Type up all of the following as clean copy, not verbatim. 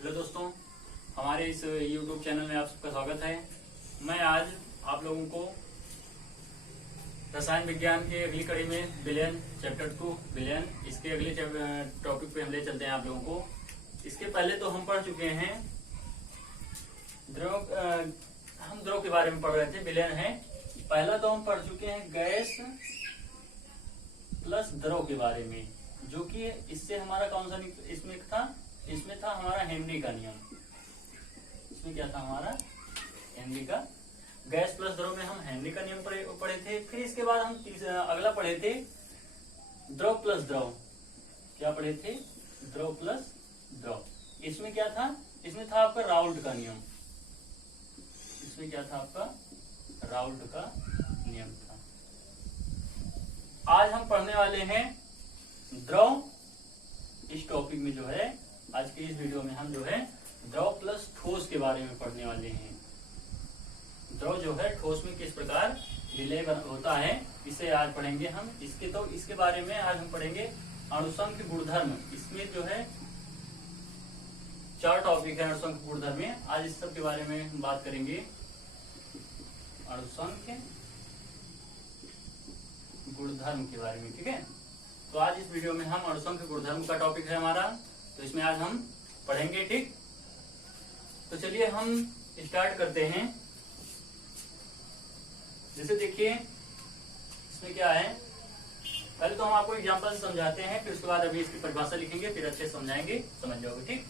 Hello दोस्तों, हमारे इस YouTube चैनल में आप सबका स्वागत है। मैं आज आप लोगों को रसायन विज्ञान के अगली कड़ी में विलयन चैप्टर 2 विलयन इसके अगले टॉपिक पे हम ले चलते हैं आप लोगों को। इसके पहले तो हम पढ़ चुके हैं द्रव, हम द्रव के बारे में पढ़ रहे थे। विलयन है पहला तो हम पढ़ चुके हैं गैस प्लस द्रव के बारे में, जो कि इससे हमारा कौन सा इसमें था हमारा हेनरी का नियम। इसमें क्या था हमारा हेनरी का, गैस प्लस द्रव में हम हेनरी का नियम पढ़े थे। फिर इसके बाद हम अगला पढ़े थे द्रव प्लस द्रव। क्या पढ़े थे? द्रव प्लस द्रव। इसमें क्या था? इसमें था आपका राउल्ट का नियम। इसमें क्या था आपका? राउल्ट का नियम था। आज हम पढ़ने वाले हैं द्रव। इस टॉपिक में जो है आज की इस वीडियो में हम जो है द्रव प्लस ठोस के बारे में पढ़ने वाले हैं। द्रव जो है ठोस में किस प्रकार विलय होता है, इसे आज पढ़ेंगे हम। इसके बारे में आज हम पढ़ेंगे अणुसंख्य गुणधर्म। इसमें जो है 4 टॉपिक है अणुसंख्य गुणधर्म में। आज इस सब के बारे में हम बात करेंगे। अणुसंख्य गुणधर्म के बारे में, ठीक है। तो आज इस वीडियो में हम अणुसंख्य गुणधर्म का टॉपिक है हमारा, तो इसमें आज हम पढ़ेंगे, ठीक। तो चलिए हम स्टार्ट करते हैं। जैसे देखिए इसमें क्या है, पहले तो हम आपको एग्जांपल से समझाते हैं, फिर उसके बाद अभी इसकी परिभाषा लिखेंगे, फिर अच्छे समझाएंगे, समझ जाओगे, ठीक।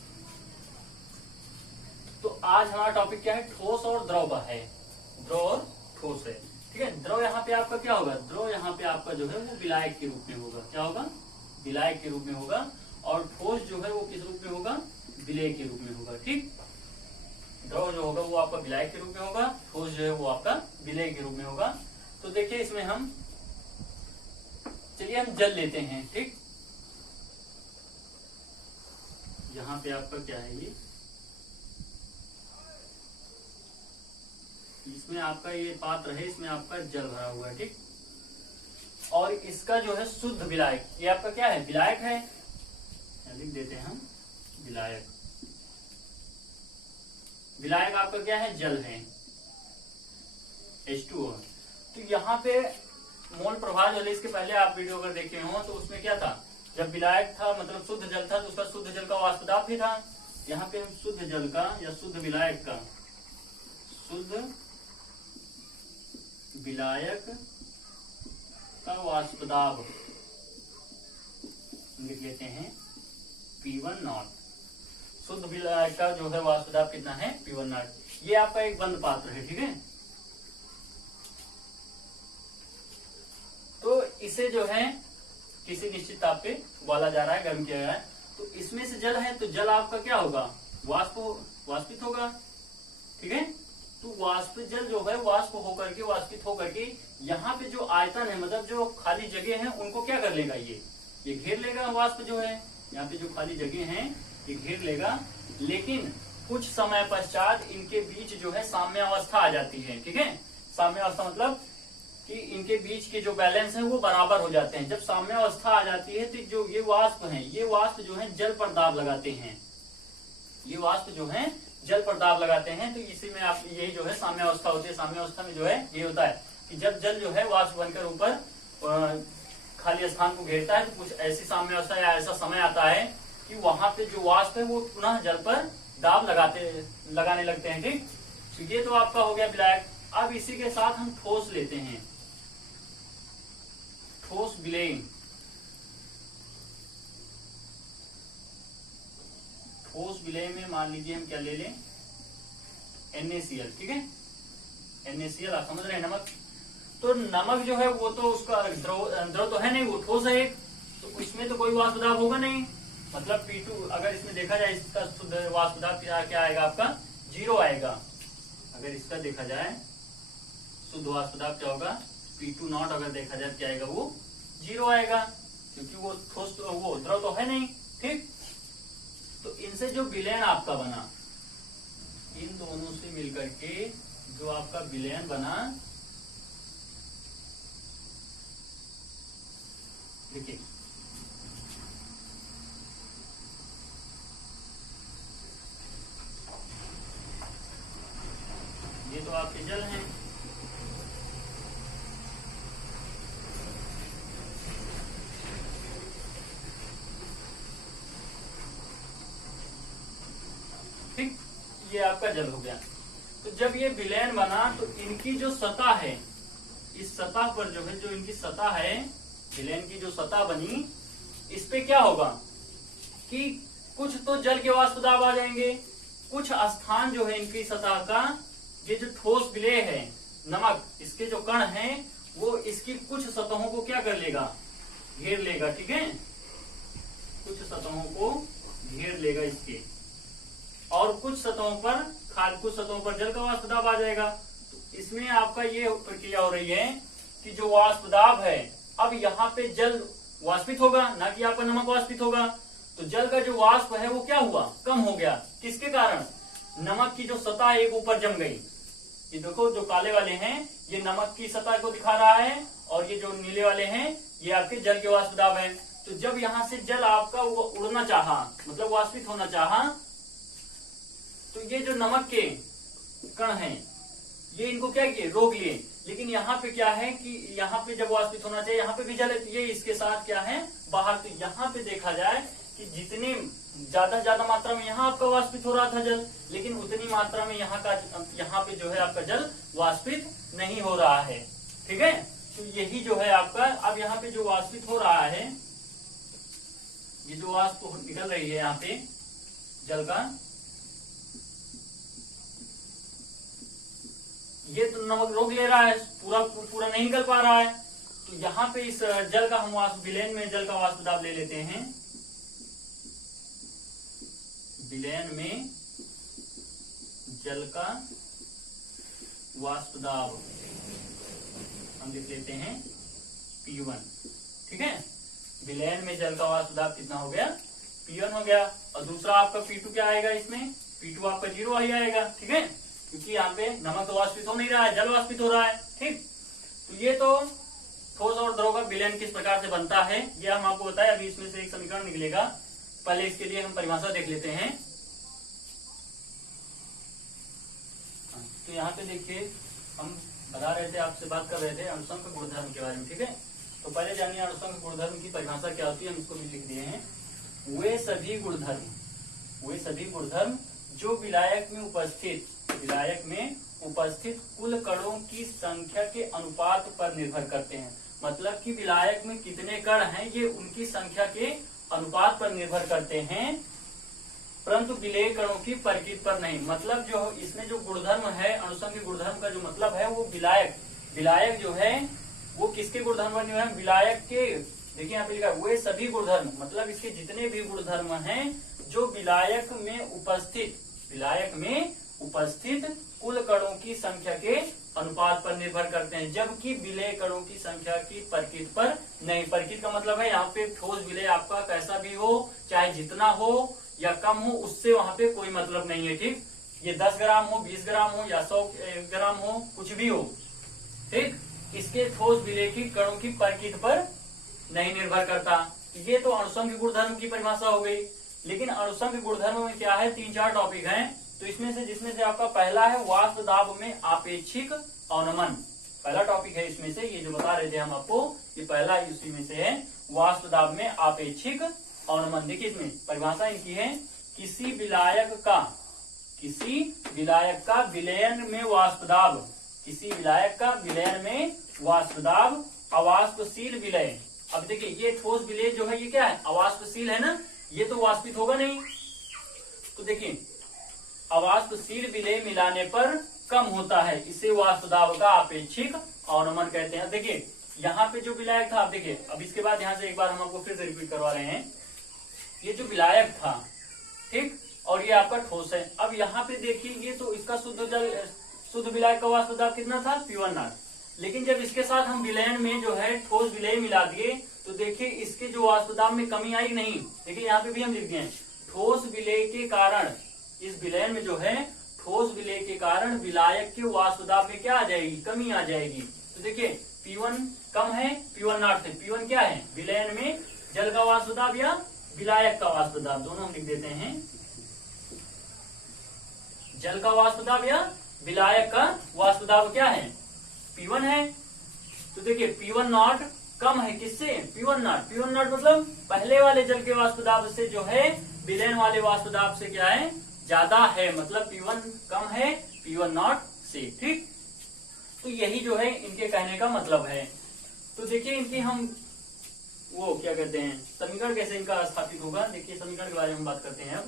तो आज हमारा टॉपिक क्या है? ठोस और द्रव का है। द्रव और ठोस है, ठीक है। द्रव यहाँ पे आपका क्या होगा? द्रव यहाँ पे आपका जो है वो विलायक के रूप में होगा। क्या होगा? विलायक के रूप में होगा। और ठोस जो है वो किस रूप में होगा? विलेय के रूप में होगा, ठीक। द्रव जो होगा वो आपका विलायक के रूप में होगा, ठोस जो है वो आपका विलेय के रूप में होगा। तो देखिए इसमें हम जल लेते हैं, ठीक। यहाँ पे आपका क्या है, ये इसमें आपका ये पात्र है, इसमें आपका जल भरा हुआ है, ठीक। और इसका जो है शुद्ध विलायक, ये आपका क्या है? विलायक है। लिख देते हैं हम विलायक। विलायक आपका क्या है? जल है, H2O। तो यहाँ पे मोल प्रभाव जो है, इसके पहले आप वीडियो अगर देखे हो तो उसमें क्या था? जब विलायक था मतलब शुद्ध जल था, तो उसका शुद्ध जल का वाष्प दाब भी था। यहाँ पे हम शुद्ध जल का या शुद्ध विलायक का, शुद्ध विलायक का वाष्प दाब लिख लेते हैं P1 शुद्ध विलायक का जो है वाष्प दाब कितना है? P1। ये आपका एक बंद पात्र है, ठीक है। तो इसे जो है किसी निश्चित ताप पे उबाला जा रहा है, गर्म किया गया है। तो इसमें से जल है, तो जल आपका क्या होगा? वाष्पित होगा, ठीक है। तो वाष्प जल जो है वाष्पित होकर के यहाँ पे जो आयतन है, मतलब जो खाली जगह है, उनको क्या कर लेगा? ये घेर लेगा। वाष्प जो है यहाँ पे जो खाली जगह है ये घेर लेगा। लेकिन कुछ समय पश्चात इनके बीच जो है साम्य अवस्था आ जाती है, ठीक है। साम्य अवस्था मतलब कि इनके बीच के जो बैलेंस है वो बराबर हो जाते हैं। जब साम्य अवस्था आ जाती है तो जो ये वाष्प है, ये वाष्प जो है जल पर दाब लगाते हैं। ये वाष्प जो है जल पर दाब लगाते हैं। तो इसी में आप यही जो है साम्य अवस्था होती है। साम्य अवस्था में जो है ये होता है कि जब जल जो है वाष्प बनकर ऊपर खाली स्थान को घेरता है, तो कुछ ऐसी साम्य अवस्था या ऐसा समय आता है कि वहां पे जो वाष्प है वो पुनः जल पर दाब लगाने लगते हैं, ठीक। तो ये तो आपका हो गया विलायक। अब इसी के साथ हम ठोस लेते हैं, ठोस विलेय। ठोस विलेय में मान लीजिए हम क्या ले लें? NaCl, ठीक है। NaCl आप समझ रहे हैं, नमक। तो नमक जो है वो तो उसका द्रव तो है नहीं, वो ठोस है एक। तो इसमें तो कोई वाष्प दाब होगा नहीं, मतलब P2 अगर इसमें देखा जाए, इसका शुद्ध वाष्प दाब क्या आएगा आपका? 0 आएगा। अगर इसका देखा जाए शुद्ध वाष्प दाब क्या होगा? P2 अगर देखा जाए क्या आएगा? वो 0 आएगा, क्योंकि वो ठोस वो द्रव तो है नहीं, ठीक। तो इनसे जो विलयन आपका बना, इन दोनों से मिलकर के जो आपका विलयन बना, देखिए ये आपका जल हो गया। तो जब ये विलयन बना तो इनकी जो सतह है, इस सतह पर जो है, जो इनकी सतह है, विलयन की जो सतह बनी, इस पे क्या होगा कि कुछ तो जल के वाष्प दाब आ जाएंगे, कुछ स्थान जो है इनकी सतह का, ये जो ठोस विलेय है नमक, इसके जो कण हैं वो इसकी कुछ सतहों को क्या कर लेगा, घेर लेगा। ठीक है, कुछ सतहों को घेर लेगा इसके, और कुछ सतहों पर कुछ सतहों पर जल का वाष्प दाब आ जाएगा। तो इसमें आपका ये प्रक्रिया हो रही है कि जो वाष्प दाब है, अब यहाँ पे जल वाष्पित होगा, ना कि आपका नमक वाष्पित होगा। तो जल का जो वाष्प है वो क्या हुआ, कम हो गया। किसके कारण, नमक की जो सतह एक ऊपर जम गई। ये देखो जो काले वाले हैं ये नमक की सतह को दिखा रहा है, और ये जो नीले वाले हैं ये आपके जल के वाष्प दाब है। तो जब यहाँ से जल आपका वो उड़ना चाहा, मतलब वाष्पित होना चाहा, तो ये जो नमक के कण हैं ये इनको क्या किए, रोक लिए। लेकिन यहाँ पे क्या है कि यहाँ पे जब वाष्पित होना चाहिए, यहाँ पे भी जल है, तो ये इसके साथ क्या है, बाहर। तो यहाँ पे देखा जाए कि जितने ज्यादा मात्रा में यहाँ आपका वाष्पित हो रहा था जल, लेकिन उतनी मात्रा में यहाँ पे जो है आपका जल वाष्पित नहीं हो रहा है। ठीक है, तो यही जो है आपका, अब यहाँ पे जो वाष्पित हो रहा है, ये जो वाष्प निकल रही है यहाँ पे जल का, ये तो नमक रोक ले रहा है, पूरा नहीं निकल पा रहा है। तो यहाँ पे इस जल का हम वाष्प, विलयन में जल का वाष्प दाब ले लेते हैं। विलयन में जल का वाष्प दाब हम लिख लेते हैं P1। ठीक है, विलयन में जल का वाष्प दाब कितना हो गया, P1 हो गया। और दूसरा आपका P2 क्या आएगा, इसमें P2 आपका 0 ही आएगा। ठीक है, क्योंकि यहाँ पे नमक तो वाष्पित हो नहीं रहा है, जल वाष्पित हो रहा है। ठीक, तो ये तो ठोस और द्रव का विलयन किस प्रकार से बनता है ये हम आपको बताएं। अभी इसमें से एक समीकरण निकलेगा, पहले इसके लिए हम परिभाषा देख लेते हैं। तो यहाँ पे देखिए, हम बता रहे थे, आपसे बात कर रहे थे अणुसंघ गुणधर्म के बारे में। ठीक है, तो पहले जानिए अणुसंघ गुणधर्म की परिभाषा क्या होती है, हम इसको भी लिख दिए हैं। वे सभी गुणधर्म जो विलायक में उपस्थित कुल कणों की संख्या के अनुपात पर निर्भर करते हैं। मतलब कि विलायक में कितने कण हैं ये उनकी संख्या के अनुपात पर निर्भर करते हैं, परंतु विलेय कणों की प्रकृति पर नहीं। मतलब जो इसमें जो गुणधर्म है, अणुसंघ गुणधर्म का जो मतलब है, वो विलायक जो है वो किसके गुणधर्म पर निर्भर है, विलायक के। देखिए यहाँ पे लिखा वे सभी गुणधर्म, मतलब इसके जितने भी गुणधर्म हैं जो विलायक में उपस्थित कुल कणों की संख्या के अनुपात पर निर्भर करते हैं, जबकि विलेय कणों की संख्या की प्रकृति पर नहीं। प्रकृति का मतलब है यहाँ पे ठोस विलेय आपका कैसा भी हो, चाहे जितना हो या कम हो, उससे वहां पे कोई मतलब नहीं है। ठीक, ये 10 ग्राम हो, 20 ग्राम हो या 100 ग्राम हो, कुछ भी हो। ठीक, इसके ठोस विलेय की कणों की प्रकृति पर नहीं निर्भर करता। ये तो अणुसंघ गुणधर्म की परिभाषा हो गई। लेकिन अणुसंघ गुणधर्म में क्या है, 3-4 टॉपिक हैं। तो जिसमें से आपका पहला है वाष्प दाब में आपेक्षिक अवनमन। पहला टॉपिक है इसमें से, ये जो बता रहे थे हम आपको, ये पहला इसी में से है, वाष्प दाब में आपेक्षिक अवनमन। देखिए इसमें परिभाषा इनकी है, किसी विलायक का विलयन में वाष्प दाब, अवाष्पशील विलय। अब देखिए ये ठोस विलय जो है ये क्या है, अवाष्पशील है ना, ये तो वाष्पित होगा नहीं। तो देखिए अवाष्पशील विलय मिलाने पर कम होता है, इसे वाष्प दाब का आपेक्षिक अवनमन कहते हैं। देखिए यहाँ पे जो विलायक था, आप देखिए, अब इसके बाद यहाँ से एक बार हम आपको फिर से रिपीट करवा रहे हैं। ये जो विलायक था, ठीक, और ये आपका ठोस है। अब यहाँ पे देखिए, ये तो इसका शुद्ध विलायक का वाष्प दाब कितना था, P1 लेकिन जब इसके साथ हम विलयन में जो है ठोस विलय मिला दिए, तो देखिए इसके जो वाष्प दाब में कमी आई नहीं। देखिए यहाँ पे भी हम लिख दिए, ठोस विलय के कारण, इस विलयन में जो है ठोस विलय के कारण विलायक के वाष्प दाब में क्या आ जाएगी, कमी आ जाएगी। तो देखिए P1 कम है P1 से। P1 क्या है, विलयन में जल का वाष्प दाब या विलायक का वाष्प दाब, दोनों हम लिख देते हैं। जल का वाष्प दाब या विलायक का वाष्प दाब क्या है, P1 है। तो देखिए P1 कम है किससे, P1 मतलब पहले वाले जल के वाष्प दाब से जो है विलयन वाले वाष्प दाब से क्या है, ज्यादा है, मतलब P1 कम है P1 नॉट से। ठीक, तो यही जो है इनके कहने का मतलब है। तो देखिए इनकी हम वो क्या कहते हैं, समीकरण कैसे इनका स्थापित होगा। देखिए समीकरण के बारे में बात करते हैं।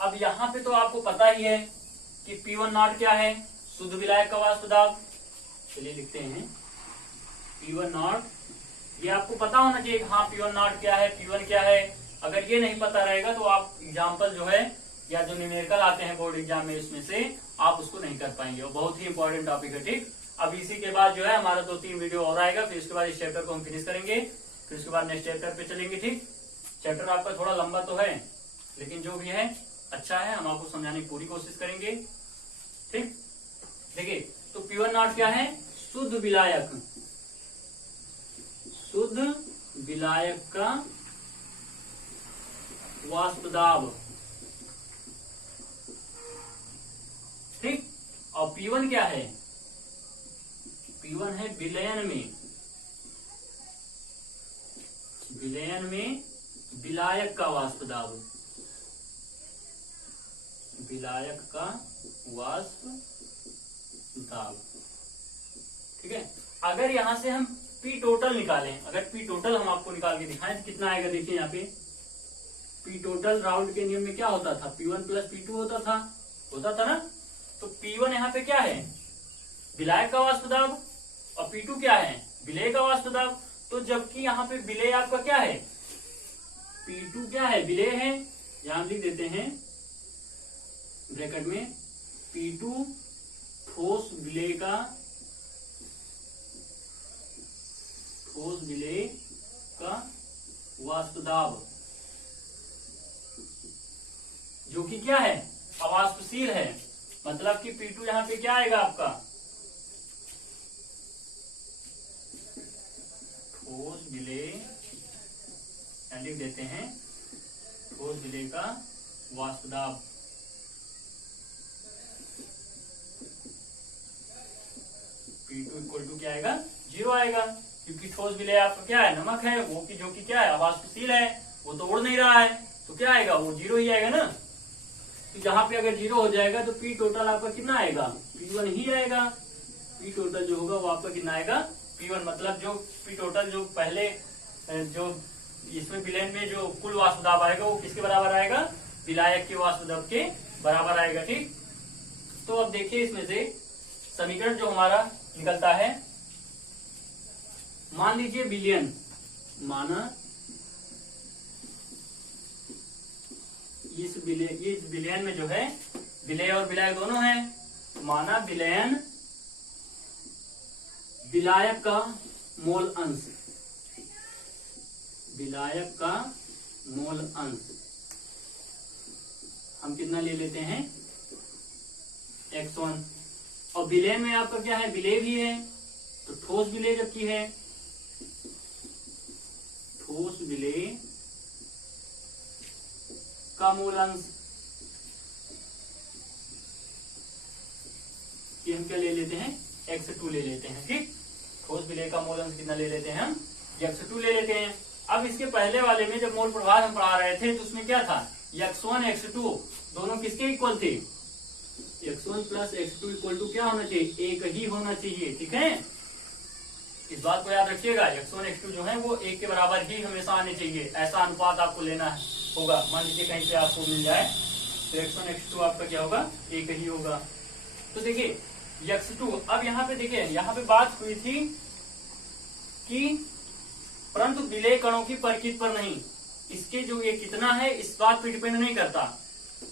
अब यहाँ पे तो आपको पता ही है कि P1 नॉट क्या है, शुद्ध विलायक का वाष्प दाब। चलिए लिखते हैं P1 नॉट, ये आपको पता होना चाहिए हाँ P1 नॉट क्या है, P1 क्या है। अगर ये नहीं पता रहेगा तो आप एग्जाम्पल जो है या जो न्यूमेरिकल आते हैं बोर्ड एग्जाम में इसमें से आप उसको नहीं कर पाएंगे, और बहुत ही इंपॉर्टेंट टॉपिक है। ठीक, अब इसी के बाद जो है हमारा 2-3 वीडियो और आएगा, फिर इसके बाद इस चैप्टर को हम फिनिश करेंगे, फिर उसके बाद नेक्स्ट चैप्टर पे चलेंगे। ठीक, चैप्टर आपका थोड़ा लंबा तो है लेकिन जो भी है अच्छा है, हम आपको समझाने की पूरी कोशिश करेंगे। ठीक, देखिए तो P1 नॉट क्या है, शुद्ध विलायक, शुद्ध विलायक का वाष्प दाब। ठीक, और P1 क्या है, P1 है विलयन में, विलयन में विलायक का वाष्प दाब, विलायक का वाष्प दाब। ठीक है, अगर यहां से हम P टोटल निकालें, अगर P टोटल हम आपको निकाल के दिखाएं तो कितना आएगा। देखिए यहाँ पे P टोटल राउंड के नियम में क्या होता था, P1 प्लस P2 होता था ना। तो P1 यहाँ पे क्या है, विलायक का वाष्प दाब, और P2 क्या है, विलेय का वाष्प दाब। तो जबकि यहाँ पे विलेय आपका क्या है, P2 क्या है, विलेय है। यहां लिख देते हैं ब्रैकेट में P2 ठोस विलेय का, ठोस विलेय का वाष्प दाब, जो कि क्या है, अवाष्पशील है। मतलब कि P2 यहाँ पे क्या आएगा आपका, ठोस विलेय, लिख देते हैं ठोस विलेय का वाष्प दाब। P2 इक्वल टू क्या आएगा, 0 आएगा, क्योंकि ठोस विलेय आपका क्या है, नमक है, वो की जो कि क्या है, अवाष्पशील है, वो तो उड़ नहीं रहा है, तो क्या आएगा, वो 0 ही आएगा ना। तो जहां पे अगर 0 हो जाएगा तो P टोटल आपका कितना आएगा, P1 ही आएगा। P टोटल जो होगा वो आपका कितना आएगा, P1। मतलब जो P टोटल जो पहले जो इसमें विलयन में जो कुल वाष्प दाब आएगा वो किसके बराबर आएगा, विलायक के वाष्प दाब के बराबर आएगा। ठीक, तो अब देखिए इसमें से समीकरण जो हमारा निकलता है, मान लीजिए विलयन, माना इस विलयन में जो है विलेय और विलायक दोनों है, माना विलयन विलायक का मोल अंश, विलायक का मोल अंश हम कितना ले लेते हैं, x1। और विलयन में आपका क्या है, विलेय भी है, तो ठोस विलेय जबकि है, ठोस विलेय का मूल अंश ये हम क्या ले लेते हैं, x2 ले लेते हैं। ठीक, ठोस विलेय का मूल अंश कितना ले लेते हैं, हम x2 ले लेते हैं। अब इसके पहले वाले में जब मोल प्रभार हम पढ़ा रहे थे तो उसमें क्या था, x1 x2 दोनों किसके इक्वल थे, x1 plus x2 equal to क्या होना चाहिए, एक ही होना चाहिए। ठीक है, इस बात को याद रखिएगा, x1 x2 जो है वो एक के बराबर ही हमेशा आने चाहिए, ऐसा अनुपात आपको लेना होगा। मान लीजिए कहीं से आपको मिल जाए तो x1 x2 आपका क्या होगा, एक ही होगा। तो देखिए x2, अब यहाँ पे देखिए, यहाँ पे बात हुई थी कि परंतु विलेय कणों की परिचित पर नहीं, इसके जो ये कितना है इस बात पे डिपेंड नहीं करता,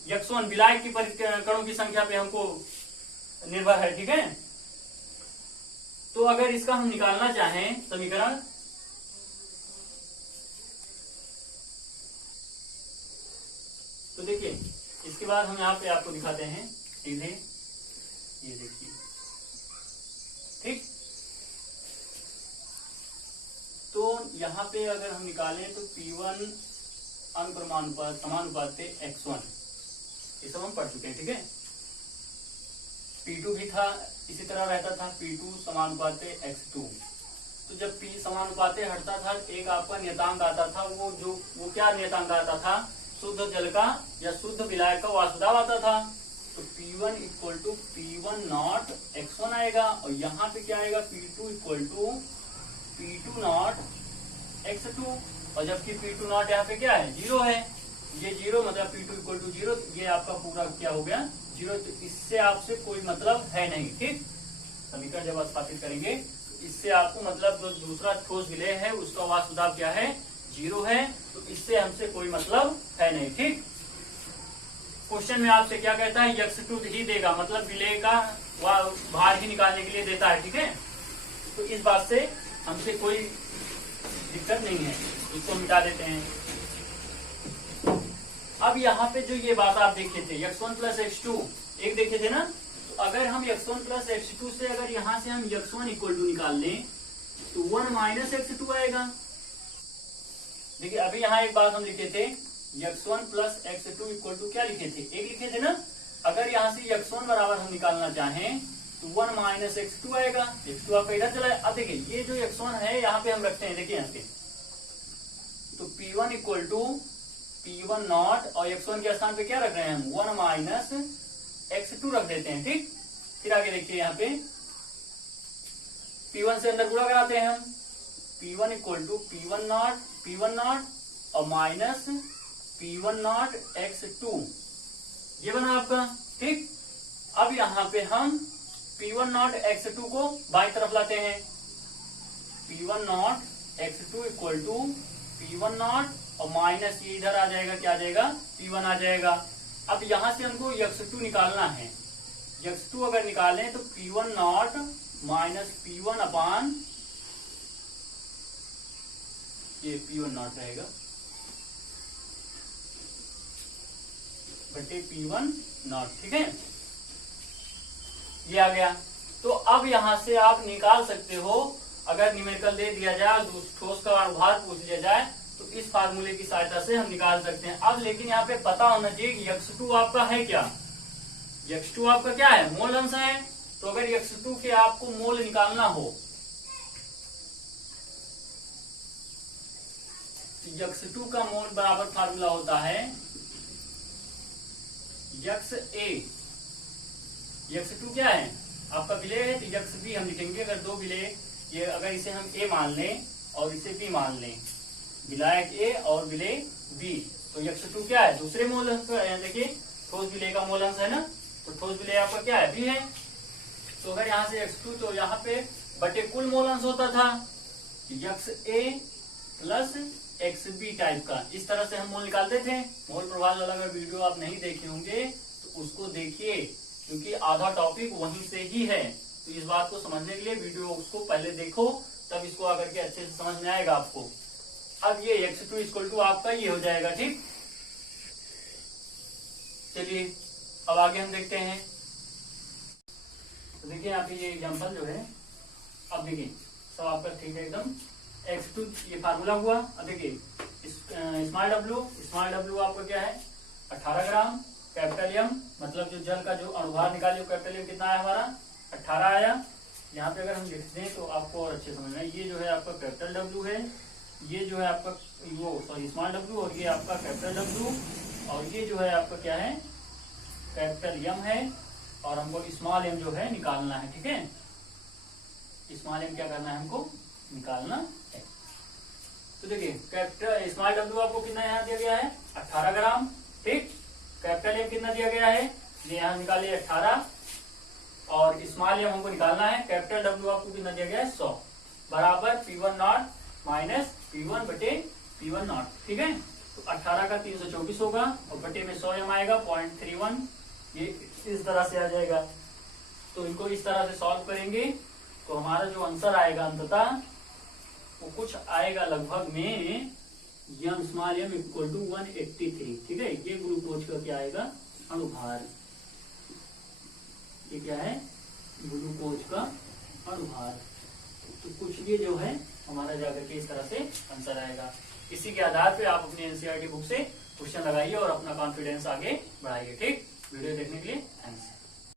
x1 विलायक की कणों की संख्या पे हमको निर्भर है। ठीक है, तो अगर इसका हम निकालना चाहें समीकरण, तो देखिए इसके बाद हम यहाँ पे आपको दिखाते हैं सीधे, ये देखिए। ठीक, तो यहाँ पे अगर हम निकालें तो P1 अनुप्रमानुपात समानुपात से x1, ये सब हम पढ़ चुके हैं। ठीक है, P2 भी था इसी तरह रहता था, P2 समानुपात से x2, तो जब P समानुपाते हटता था, एक आपका नियतांक आता था, वो क्या नियतांक आता था, शुद्ध जल का या शुद्ध विलायक का वाष्प दाब आता था। तो P1 equal to P1 not x1 आएगा, और यहाँ पे क्या आएगा, P2 equal to P2 not x2, और जबकि P2 नॉट यहाँ पे क्या है, 0 है, ये 0 मतलब P2 इक्वल टू 0, ये आपका पूरा क्या हो गया 0। तो इससे आपसे कोई मतलब है नहीं, ठीक। समीकरण जब स्थापित करेंगे इससे आपको मतलब जो दूसरा ठोस विलेय है उसका वाष्प दाब क्या है, 0 है, तो इससे हमसे कोई मतलब है नहीं, ठीक। क्वेश्चन में आपसे क्या कहता है, x2 ही देगा, मतलब विलेय का भार ही निकालने के लिए देता है, ठीक है। तो इस बात से हमसे कोई दिक्कत नहीं है, इसको मिटा देते हैं। अब यहाँ पे जो ये बात आप देखे थे x1 प्लस x2 एक देखे थे ना, तो अगर हम x1 प्लस x2 से अगर यहाँ से हम x1 इक्वल टू निकाल लें तो 1 माइनस x2 आएगा। देखिए अभी यहाँ एक बात हम लिखे थे, x1 plus x2 equal to क्या लिखे थे, एक लिखे थे ना। अगर यहाँ से x1 बराबर हम निकालना चाहें तो 1 माइनस x2 आएगा, x2 आपका इधर चला है। अब देखिए ये जो x1 है यहाँ पे हम रखते हैं, देखिए यहाँ पे, तो P1 equal to P1 naught, और x1 के स्थान पे क्या रख रहे हैं हम, 1 माइनस x2 रख देते हैं, ठीक। फिर आगे देखिए यहाँ पे P1 से अंदर गुणा कराते हैं हम, P1 equal to P1 naught और माइनस P1 नॉट x2, ये बना आपका, ठीक। अब यहाँ पे हम P1 नॉट x2 को बाई तरफ लाते हैं, P1 naught x2 equal to P1 naught और माइनस ये इधर आ जाएगा, क्या आ जाएगा, P1 आ जाएगा। अब यहां से हमको x2 निकालना है, x2 अगर निकालें तो P1 नॉट माइनस P1 अपान ये P1 नॉट रहेगा बटे P1 नॉट, ठीक है, ये आ गया। तो अब यहां से आप निकाल सकते हो, अगर न्यूमेरिकल दे दिया जाए, ठोस का अनुभार पूछ लिया जाए तो इस फार्मूले की सहायता से हम निकाल सकते हैं। अब लेकिन यहाँ पे पता होना चाहिए कि x2 आपका है क्या, x2 आपका क्या है, मोल अंश है। तो अगर x2 के आपको मोल निकालना हो तो x2 का मोल बराबर फार्मूला होता है XA, x2 क्या है आपका विलेय है, तो XB हम लिखेंगे। अगर दो विलेय, ये अगर इसे हम A मान लें और इसे B मान लें, विलायक A और विलेय B, तो x2 क्या है, दूसरे मोल अंश का, देखिए ठोस विलेय का मोल अंश है ना, तो ठोस विलेय आपका क्या है, B है। तो अगर यहाँ से x2 तो यहाँ पे बटे कुल मोल अंश होता था XA प्लस XB टाइप का, इस तरह से हम मोल निकालते थे। मोल प्रभाव वाला अगर वीडियो आप नहीं देखे होंगे तो उसको देखिए, क्योंकि आधा टॉपिक वहीं से ही है। तो इस बात को समझने के लिए वीडियो उसको पहले देखो, तब इसको आकर के अच्छे से समझ में आएगा आपको। अब ये x2 इक्वल टू आपका ये हो जाएगा, ठीक। चलिए अब आगे हम देखते हैं। तो देखिए यहाँ पे ये एग्जांपल जो है, अब देखिए सब आपका ठीक है एकदम। x2 ये फार्मूला हुआ। अब देखिए स्मॉल w आपका क्या है 18 ग्राम, कैपिटल M मतलब जो जल का जो अनुभार निकालिए कैपिटल M कितना आया हमारा 18 आया। यहाँ पे अगर हम लिख दें तो आपको और अच्छे समझ में, ये जो है आपका कैपिटल W है, ये जो है आपका वो सॉरी स्मॉल W, और ये आपका कैपिटल W, और ये जो है आपका क्या है कैपिटल M है, और हमको स्मॉल m जो है निकालना है, ठीक है। स्मॉल m क्या करना है, हमको निकालना है। तो देखिए कैपिटल स्मॉल W आपको कितना यहाँ दिया गया है 18 ग्राम, ठीक। कैपिटल M कितना दिया गया है, ये यहाँ निकालिए 18, और स्मॉल m हमको निकालना है। कैपिटल W आपको कितना दिया गया है 100 बराबर P1 नॉट माइनस P1 बटे P1 नॉट, ठीक है। तो 18 का 324 होगा और बटे में 100 m आएगा 0.31, ये इस तरह से आ जाएगा। तो इनको इस तरह से सॉल्व करेंगे तो हमारा जो आंसर आएगा अंततः वो कुछ आएगा लगभग में m small m equal to 183, ठीक है। ये ग्लूकोज का क्या आएगा अनुभार, ये क्या है ग्लूकोज का अनुभार। तो कुछ ये जो है हमारा जाकर के इस तरह से आंसर आएगा। इसी के आधार पे आप अपने एनसीईआरटी बुक से क्वेश्चन लगाइए और अपना कॉन्फिडेंस आगे बढ़ाइए, ठीक। वीडियो देखने के लिए थैंक्स।